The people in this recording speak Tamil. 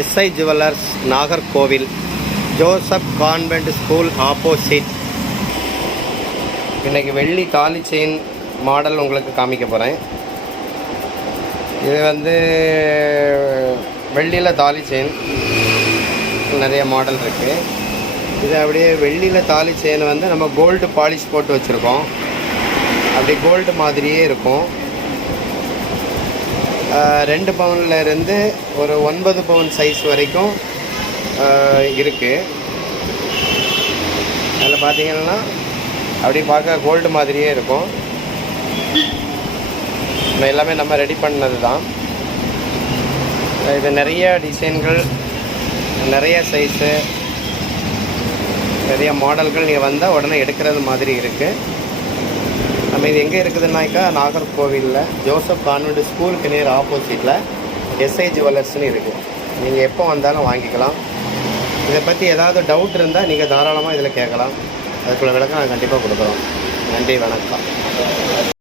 SI jewellers, Nagercoil, Joseph convent school opposite. இன்றைக்கி வெள்ளி தாலி செயின் மாடல் உங்களுக்கு காமிக்க போகிறேன். இது வெள்ளியில் தாலி செயின் நிறைய மாடல் இருக்குது. இது அப்படியே வெள்ளியில் தாலி செயின் நம்ம கோல்டு பாலிஷ் போட்டு வச்சுருக்கோம். அப்படி கோல்டு மாதிரியே இருக்கும். 2 பவுன்லேருந்து ஒரு 9 பவுன் சைஸ் வரைக்கும் இருக்குது. அதில் பார்த்திங்கன்னா அப்படி பார்க்க கோல்டு மாதிரியே இருக்கும். எல்லாமே நம்ம ரெடி பண்ணது தான். இது நிறைய டிசைன்கள், நிறைய சைஸு, நிறைய மாடல்கள் நீங்கள் வந்தால் உடனே எடுக்கிறது மாதிரி இருக்குது. நம்ம இது எங்கே இருக்குதுன்னாக்கா நாகர்கோவிலில் ஜோசப் கான்வென்ட் ஸ்கூலுக்கு நேர் ஆப்போசிட்டில் எஸ்ஐ ஜுவல்லர்ஸ்னு இருக்குது. நீங்கள் எப்போ வந்தாலும் வாங்கிக்கலாம். இதை பற்றி ஏதாவது டவுட் இருந்தால் நீங்கள் தாராளமாக இதில் கேட்கலாம். அதுக்குள்ள விளக்கம் நாங்கள் கண்டிப்பாக கொடுக்குறோம். நன்றி, வணக்கம்.